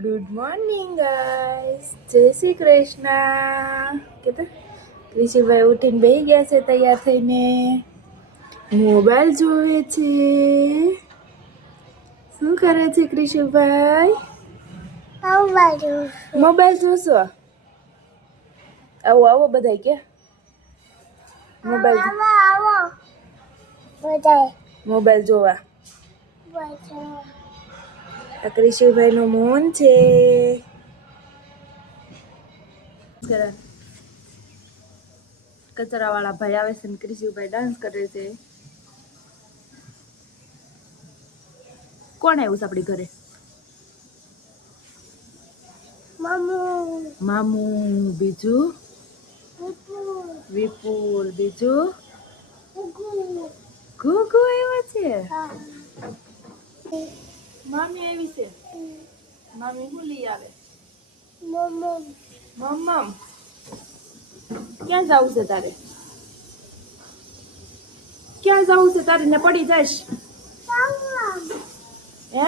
Good morning guys, જય શ્રી કૃષ્ણ. કેતા ક્રિશુભાઈ ઉઠીને બેસી ગયા છે તૈયાર થઈને, મોબાઈલ જોવે છે. શું કરે છે ક્રિશુભાઈ? મોબાઈલ જોશો? આવો આવો બધા કે મોબાઈલ જોવા. આ ક્રિશુભાઈ નું મોન છે. કચરા વાળા ભાઈ આવે છે ને ક્રિશુભાઈ ડાન્સ કરે છે. કોણ આવ્યું છે આપણી ઘરે? મામુ. બીજું વિપુલ. બીજું ઘુઘુ આવ્યો છે. મામી આવી છે. મામી શું લઈ આવે? મમ્મ ક્યાં જવું છે તારે? ક્યાં જવું છે તારે? ને પડી જઈશ. હે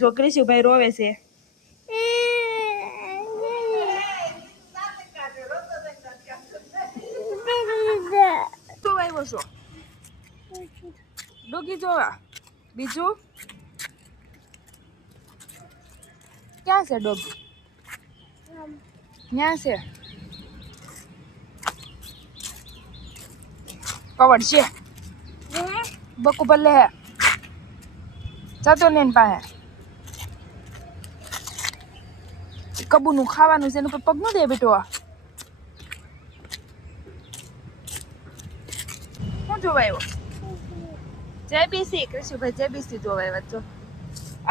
જો ક્રિશુભાઈ રોવે છે. શું આવ્યો છો? ડોગી જોવા. બીજું ક્યાં છે ડોગી? ક્યાં છે? કવડ છે બકુ ભલે હે જતો ને એની પાસે. કબૂનું ખાવાનું છે એનું પગ ન દે બેટો. શું જોવા આવ્યો? જેબીસી. ક્રિશુભાઈ જેબીસી જોવા આવ્યા છો.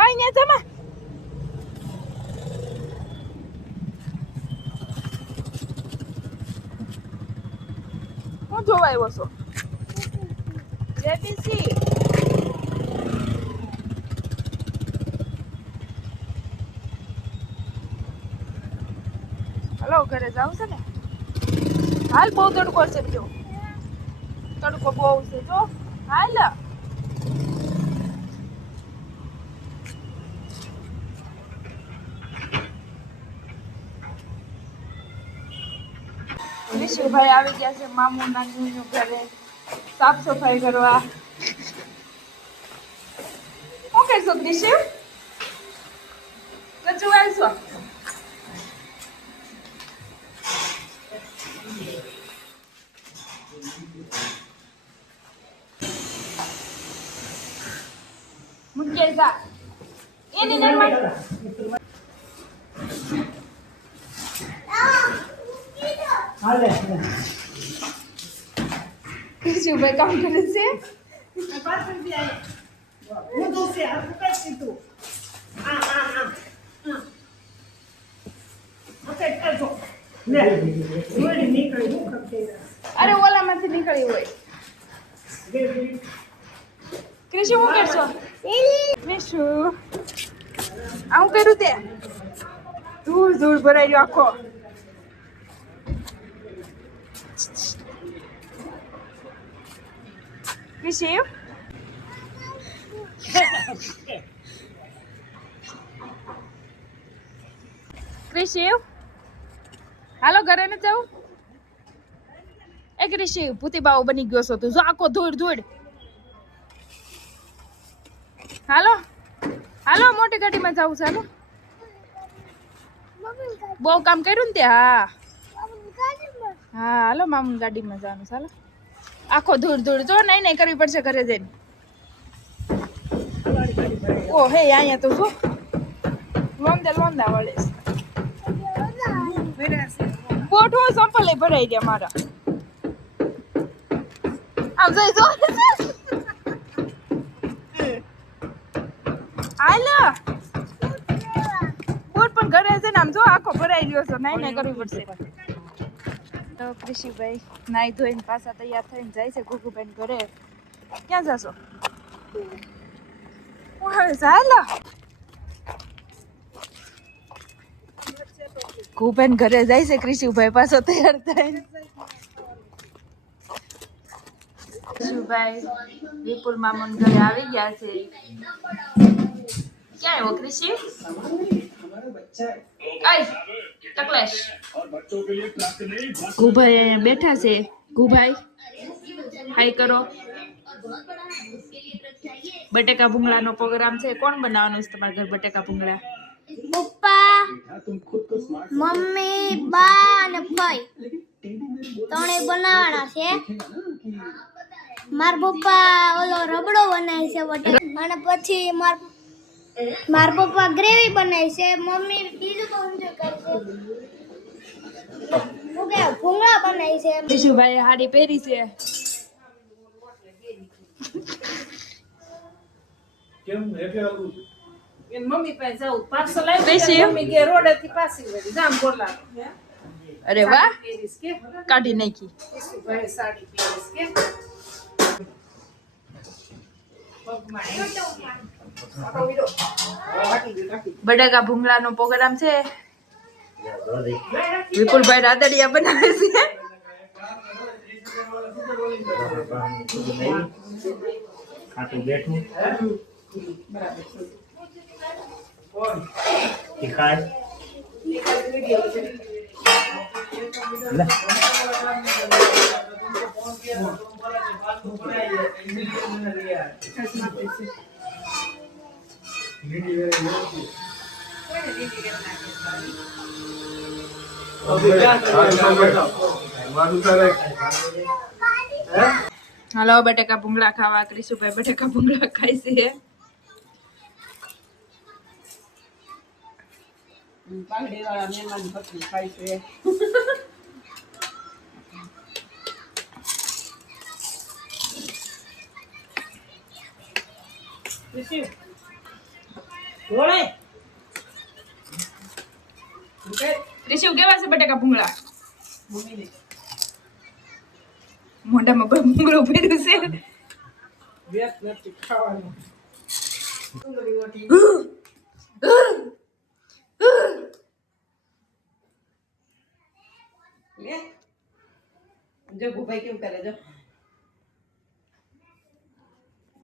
અહીંયા જમા. શું જોવા આવ્યો છો? જેબીસી. હલો, ઘરે જાવ છે ને? હાલ, બહુ તડકો છે. જો તડકો બહુ છે. જો હાલ. ક્રિશુભાઈ આવી ગયા છે મામુ નાની ઘરે સાફ સફાઈ કરવા. શું કરશો ક્રિશુ? કચું આવશો? મૂકી જા એની નરમાઈ. ક્રિશુભાઈ કામ કરે છે. અરે ઓલામાંથી નીકળી હોય. ક્રિશુ શું કરશો? ક્રિશુ આવું કર્યું તે ધૂળ ધૂળ ભરાઈ ગયો આખો. ક્રિશુ ક્રિશુ હાલો ઘરે ને જાઉં. એ ક્રિશુ ભૂતી બાવો બની ગયો છો તું. જો આખો ધૂળ ધૂળ. હાલો હાલો, મોટી ગાડીમાં જાવું છે. હાલો, બહુ કામ કર્યું ને તે. હા હા, હાલો મામુની ગાડીમાં જવાનું. ચાલો, આખો ધૂળ ધૂળ. જો નહીં નહીં કરવી પડશે ઘરે જઈને. ઓ હે અહીંયા તો જો લોંદા વળે છે. બોટ હું સંપલ ભરાઈ ગયા મારા. આમ જઈ જો હાલો બોટ પણ ઘરે છે ને. આમ જો આખો ભરાઈ ગયો છે. નહીં કરવી પડશે. તો ક્રિશુભાઈ નાઈ ધોઈને પાછા તૈયાર થઈને જાય છે ઘુઘુભાઈ ઘરે. ક્યાં જશો? હવે ચાલો ઘુઘુભાઈ ઘરે જાય છે ક્રિશુભાઈ પાછો તૈયાર થઈને. ક્રિશુભાઈ વિપુલ મામન ઘરે આવી ગયા છે. ક્યાં આવ્યો ક્રિશી? આય તકલેશ. ગુભાઈ બેઠા છે. ગુભાઈ હાય કરો. બટેકા ભૂંગળાનો પ્રોગ્રામ છે. કોણ બનાવવાનું છે તમારા ઘર બટેકા ભૂંગળા? પપ્પા, મમ્મી, બા અને ભાઈ ત્રણે બનાવવાના છે. મારા પપ્પા ઓલો રબડો બનાવે છે બટેકા અને પછી મારા પપ્પા ગ્રેવી બનાવે છે. મમ્મી બીજું તો એન્જોય કરશે. હું કે ભૂંગળા બનાવે છે. ક્રિશુભાઈ હાડી પહેરી છે. કેમ હેઠે આવું એન મમ્મી પાસે જાવ પાર્સલ આવી બેસી. ગયા મમ્મી કે રોડેથી પાછી વળી જામ બોલા અરે વાહ, પેરીસ કે કાઢી નાખી. ભાઈ સાડી પેરીસ કે બટેકા ભૂંગળાનો પ્રોગ્રામ છે. વિપુલભાઈ રાદડિયા બનાવે છે. ખાતું બેઠું તીખાય હાલો બટેકા ભૂંગળા ખાવા. ક્રિશુભાઈ બટેકા ભૂંગળા ખાય છે. પાઘડી વાળા મહેમાન ભક્તિ ખાય છે. ક્રિશુ કેવા છે બટેકા ભૂંગળા? મોઢામાં પણ ભૂંગળું ભર્યું છે. વ્યસ્ત નથી ખાવાનું. લે જો ભાઈ કેવું કરે જો